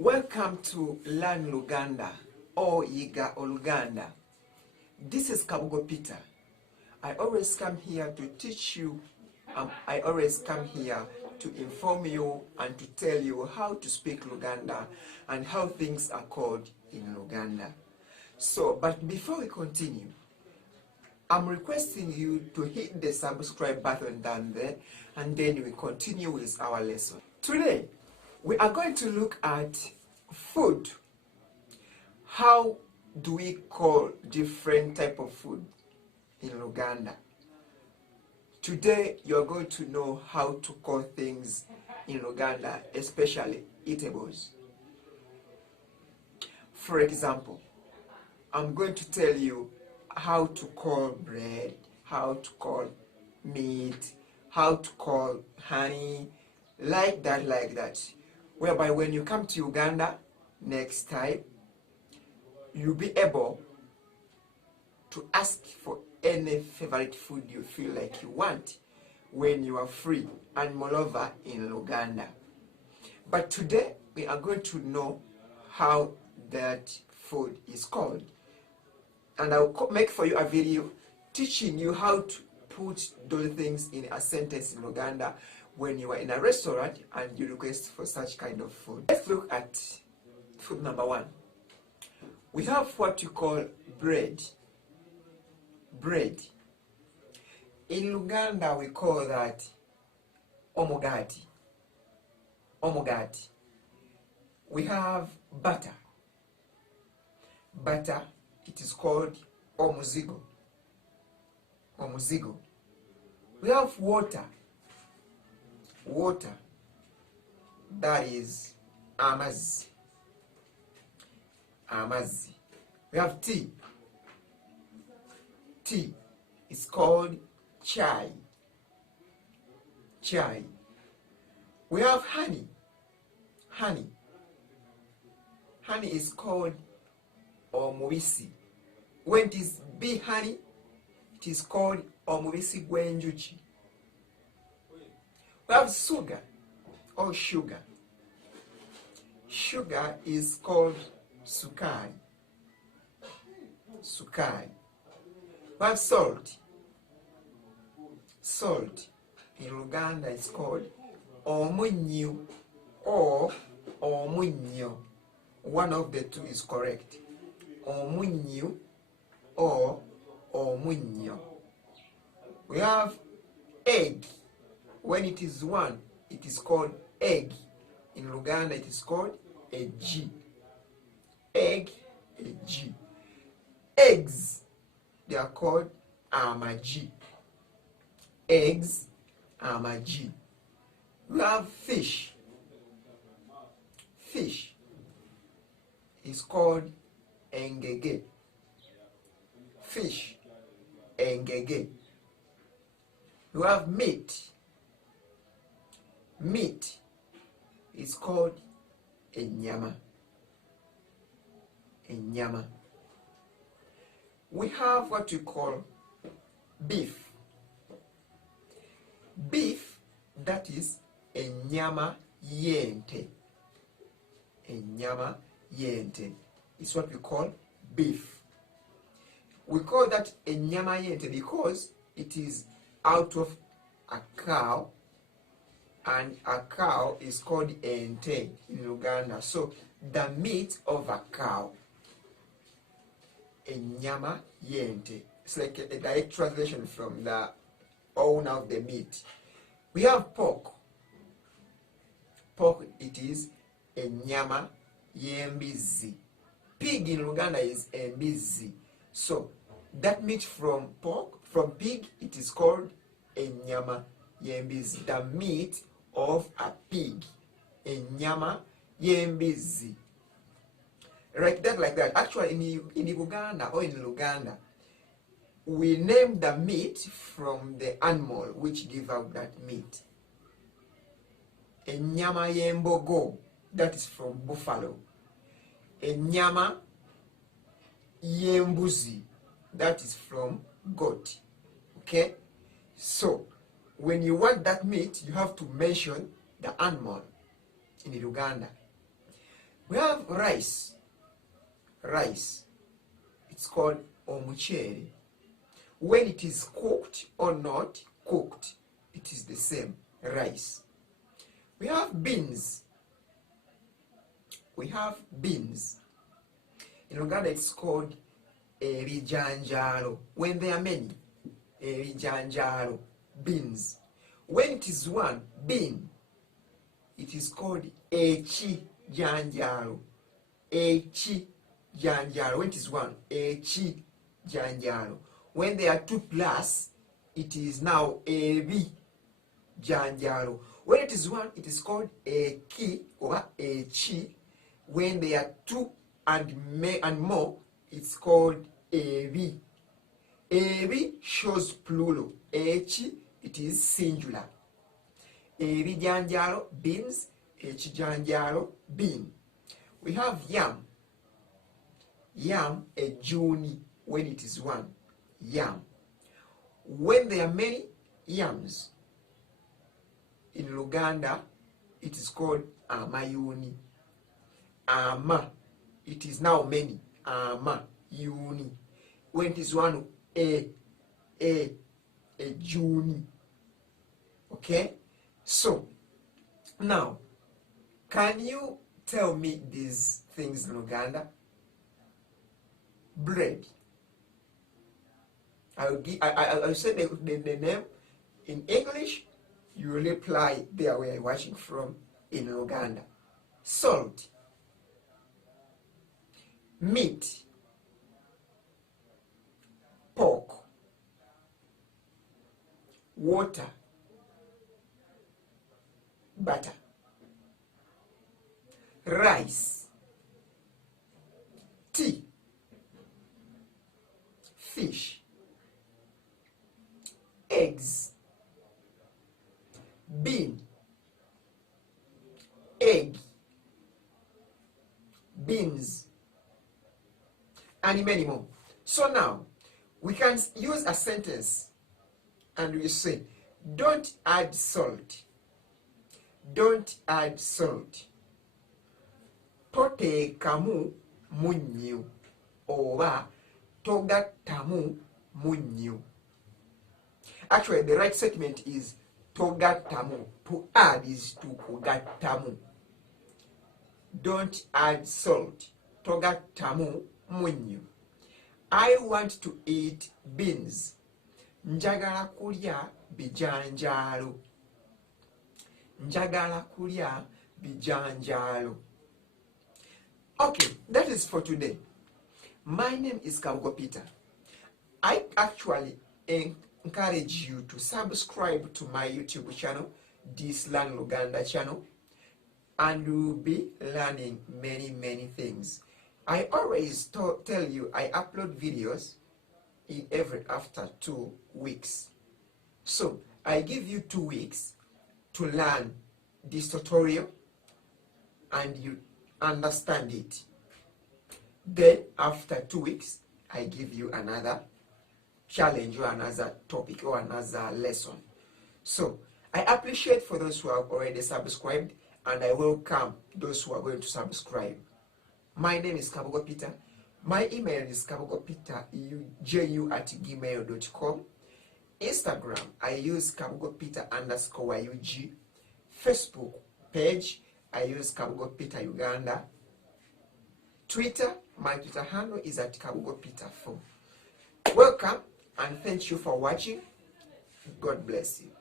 Welcome to Learn Luganda or Yiga Oluganda. This is Kabugo Peter. I always come here to teach you. I always come here to inform you and to tell you how to speak Luganda and how things are called in Luganda. But before we continue, I'm requesting you to hit the subscribe button down there, and then we continue with our lesson. Today, we are going to look at food. How do we call different type of food in Luganda? Today, you're going to know how to call things in Luganda, especially eatables. For example, I'm going to tell you how to call bread, how to call meat, how to call honey, like that. Whereby when you come to Uganda next time, you'll be able to ask for any favorite food you feel like you want when you are free, and moreover in Luganda. But today we are going to know how that food is called, and I'll make for you a video teaching you how to put those things in a sentence in Luganda when you are in a restaurant and you request for such kind of food. Let's look at food number one. We have what you call bread. Bread. In Luganda we call that omugati. Omugati. We have butter. Butter, it is called omuzigo. Omuzigo. We have water. Water, that is amazzi. Amazzi. We have tea. Tea is called chai. Chai. We have honey. Honey. Honey is called omubisi. When it is bee honey, it is called omubisi gwenjuchi. We have sugar or sugar. Sugar is called sukari. Sukari. We have salt. Salt in Luganda is called omunyu or omunyo. One of the two is correct. Omunyu or omunyo. We have egg. When it is one, it is called egg. In Luganda, it is called a G. Egg, a G. Eggs, they are called amaji. Eggs, amaji. We have fish. Fish is called engege. Fish, engege. We have meat. Meat is called enyama. Enyama. We have what we call beef. Beef, that is enyama yente. Enyama yente is what we call beef. We call that enyama yente because it is out of a cow, and a cow is called ente in Uganda. So the meat of a cow, enyama yente. It's like a direct translation from the owner of the meat. We have pork. Pork, it is enyama yembizi. Pig in Uganda is embizi. So that meat from pork, from pig, it is called enyama yembizi. The meat of a pig, enyama yembizi. Like that. Actually, in Uganda or in Luganda, we name the meat from the animal which give out that meat. Enyama yembogo, that is from buffalo. Enyama yembuzi, that is from goat. Okay? So, when you want that meat, you have to mention the animal in Uganda. We have rice. Rice. It's called omucheri. When it is cooked or not cooked, it is the same, rice. We have beans. We have beans. In Luganda, it's called ebijanjalo. When there are many, ebijanjalo, beans. When it is one, bean, it is called echijanjalo. Echijanjalo. When it is one, echijanjalo. When there are two plus, it is now ebijanjalo. When it is one, it is called eki or echi. When there are two and more, it's called ebi. Ebi shows plural. Echi, it is singular. Ebijanjalo, beans. Echijanjalo, bean. We have yam. Yam, a juni, when it is one. Yam. When there are many yams, in Luganda, it is called amayuni. Ama, it is now many. Ama, yuni. When it is one, a juni. Okay? So, now, can you tell me these things in Luganda? Bread. I'll say the name in English. You will reply there where you're watching from in Luganda. Salt. Meat. Pork. Water. Butter. Rice. Tea. Fish. Eggs. Bean. Egg. Beans. And many more. So now, we can use a sentence and we say, don't add salt. Don't add salt. Toteekamu munyu. Oba togattamu munyu. Actually, the right statement is togattamu. To add is to kugattamu. Don't add salt. Togattamu munyu. I want to eat beans. Njagala kulya bijanjalo. Njagala kulya bijanjalo. Okay, that is for today. My name is Kabugo Peter. I actually encourage you to subscribe to my YouTube channel, this Learn Luganda channel, and you'll be learning many things. I always tell you I upload videos in every after 2 weeks. So I give you 2 weeks to learn this tutorial and you understand it. Then after 2 weeks, I give you another challenge or another topic or another lesson. So I appreciate for those who have already subscribed, and I welcome those who are going to subscribe. My name is Kabugo Peter. My email is kabugopetaju@gmail.com. Instagram, I use kabugopeta_UG. Facebook page, I use Kabugo Peter Uganda. Twitter, my Twitter handle is @kabugopeta4. Welcome and thank you for watching. God bless you.